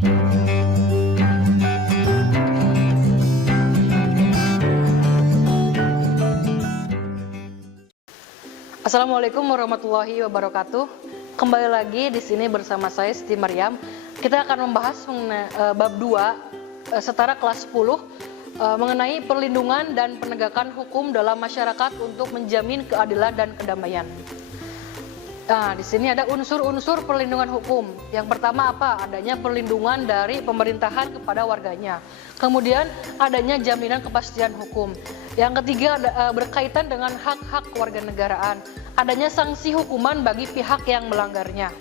Assalamualaikum warahmatullahi wabarakatuh. Kembali lagi di sini bersama saya Siti Maryam. Kita akan membahas bab 2 setara kelas 10 mengenai perlindungan dan penegakan hukum dalam masyarakat untuk menjamin keadilan dan kedamaian. Nah, di sini ada unsur-unsur perlindungan hukum. Yang pertama apa? Adanya perlindungan dari pemerintahan kepada warganya. Kemudian adanya jaminan kepastian hukum. Yang ketiga berkaitan dengan hak-hak kewarganegaraan. Adanya sanksi hukuman bagi pihak yang melanggarnya.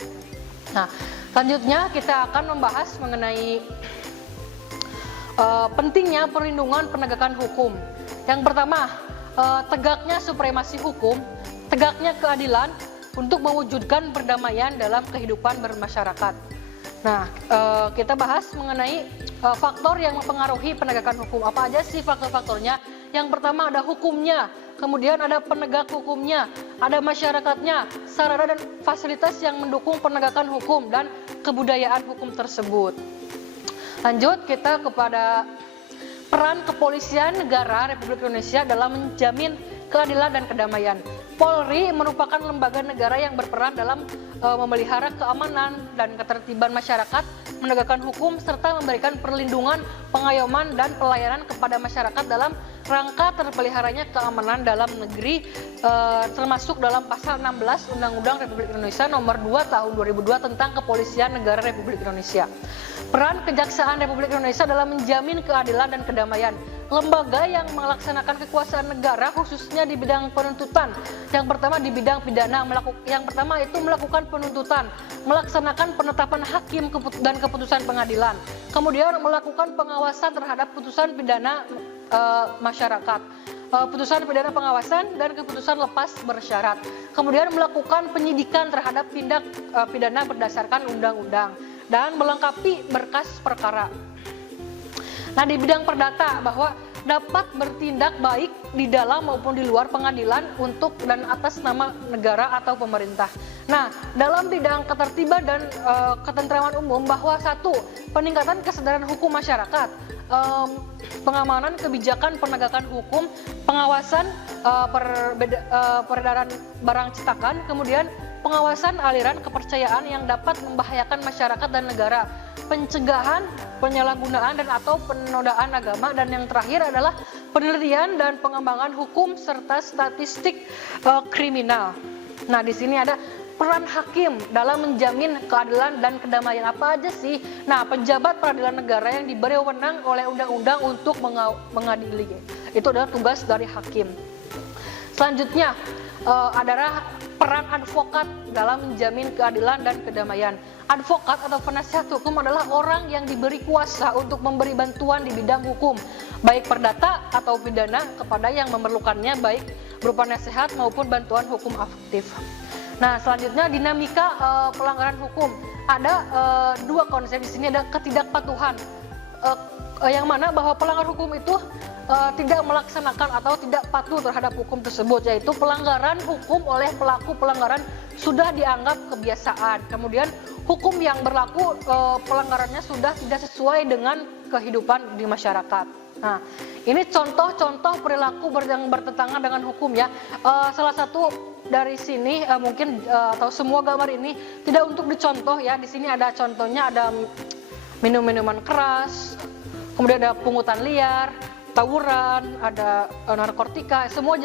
Nah, selanjutnya kita akan membahas mengenai pentingnya perlindungan penegakan hukum. Yang pertama, tegaknya supremasi hukum, tegaknya keadilan untuk mewujudkan perdamaian dalam kehidupan bermasyarakat. Nah, kita bahas mengenai faktor yang mempengaruhi penegakan hukum. Apa aja sih faktor-faktornya? Yang pertama ada hukumnya, kemudian ada penegak hukumnya, ada masyarakatnya, sarana dan fasilitas yang mendukung penegakan hukum dan kebudayaan hukum tersebut. Lanjut kita kepada peran kepolisian negara Republik Indonesia dalam menjamin keadilan dan kedamaian. Polri merupakan lembaga negara yang berperan dalam memelihara keamanan dan ketertiban masyarakat, menegakkan hukum, serta memberikan perlindungan, pengayoman, dan pelayanan kepada masyarakat dalam rangka terpeliharanya keamanan dalam negeri, termasuk dalam pasal 16 Undang-Undang Republik Indonesia Nomor 2 Tahun 2002 tentang Kepolisian Negara Republik Indonesia. Peran Kejaksaan Republik Indonesia dalam menjamin keadilan dan kedamaian. Lembaga yang melaksanakan kekuasaan negara khususnya di bidang penuntutan. Yang pertama di bidang pidana, yang pertama itu melakukan penuntutan, melaksanakan penetapan hakim dan keputusan pengadilan. Kemudian melakukan pengawasan terhadap putusan pidana masyarakat, putusan pidana pengawasan dan keputusan lepas bersyarat. Kemudian melakukan penyidikan terhadap tindak pidana berdasarkan undang-undang dan melengkapi berkas perkara. Nah, di bidang perdata bahwa dapat bertindak baik di dalam maupun di luar pengadilan untuk dan atas nama negara atau pemerintah. Nah, dalam bidang ketertiban dan ketentraman umum bahwa satu, peningkatan kesadaran hukum masyarakat, pengamanan kebijakan penegakan hukum, pengawasan peredaran barang cetakan, kemudian pengawasan aliran kepercayaan yang dapat membahayakan masyarakat dan negara, pencegahan penyalahgunaan dan atau penodaan agama, dan yang terakhir adalah penelitian dan pengembangan hukum serta statistik kriminal. Nah, di sini ada peran hakim dalam menjamin keadilan dan kedamaian. Apa aja sih? Nah, pejabat peradilan negara yang diberi wewenang oleh undang-undang untuk mengadili. Itu adalah tugas dari hakim. Selanjutnya adalah peran advokat dalam menjamin keadilan dan kedamaian. Advokat atau penasihat hukum adalah orang yang diberi kuasa untuk memberi bantuan di bidang hukum, baik perdata atau pidana kepada yang memerlukannya, baik berupa nasihat maupun bantuan hukum aktif. Nah, selanjutnya dinamika pelanggaran hukum. Ada dua konsep di sini, ada ketidakpatuhan, yang mana bahwa pelanggar hukum itu tidak melaksanakan atau tidak patuh terhadap hukum tersebut, yaitu pelanggaran hukum oleh pelaku pelanggaran sudah dianggap kebiasaan. Kemudian hukum yang berlaku pelanggarannya sudah tidak sesuai dengan kehidupan di masyarakat. Nah, ini contoh-contoh perilaku yang bertentangan dengan hukum ya. Salah satu dari sini mungkin atau semua gambar ini tidak untuk dicontoh ya. Di sini ada contohnya, ada minum-minuman keras, kemudian ada pungutan liar, tawuran, ada narkotika, semua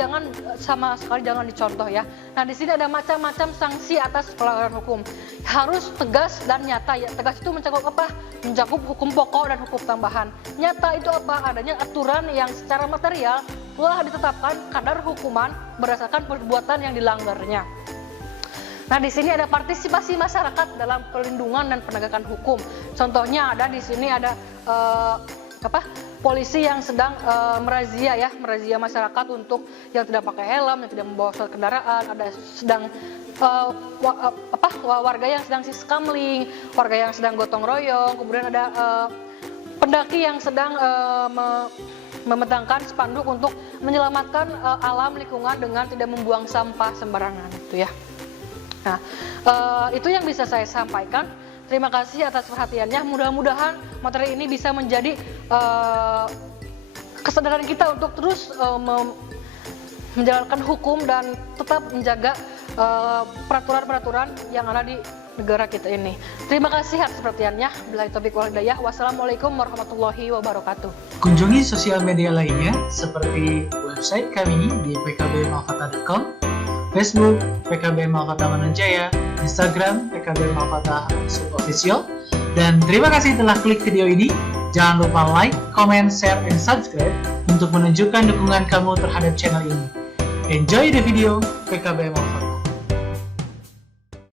sama sekali jangan dicontoh ya. Nah, di sini ada macam-macam sanksi atas pelanggaran hukum. Harus tegas dan nyata ya. Tegas itu mencakup apa? Mencakup hukum pokok dan hukum tambahan. Nyata itu apa? Adanya aturan yang secara material telah ditetapkan kadar hukuman berdasarkan perbuatan yang dilanggarnya. Nah, di sini ada partisipasi masyarakat dalam perlindungan dan penegakan hukum. Contohnya ada di sini ada polisi yang sedang merazia masyarakat untuk yang tidak pakai helm, yang tidak membawa surat kendaraan, ada sedang warga yang sedang siskamling, warga yang sedang gotong royong, kemudian ada pendaki yang sedang memetangkan spanduk untuk menyelamatkan alam lingkungan dengan tidak membuang sampah sembarangan, itu ya. Nah, itu yang bisa saya sampaikan. Terima kasih atas perhatiannya. Mudah-mudahan materi ini bisa menjadi kesadaran kita untuk terus menjalankan hukum dan tetap menjaga peraturan-peraturan yang ada di negara kita ini. Terima kasih atas perhatiannya. Billahi taufiq wal hidayah. Wassalamualaikum warahmatullahi wabarakatuh. Kunjungi sosial media lainnya seperti website kami di pkbmalfata.com, Facebook PKB Malfata Mananjaya, Instagram PKB Malfata _official. Dan terima kasih telah klik video ini. Jangan lupa like, comment, share, and subscribe untuk menunjukkan dukungan kamu terhadap channel ini. Enjoy the video PKB Malfata.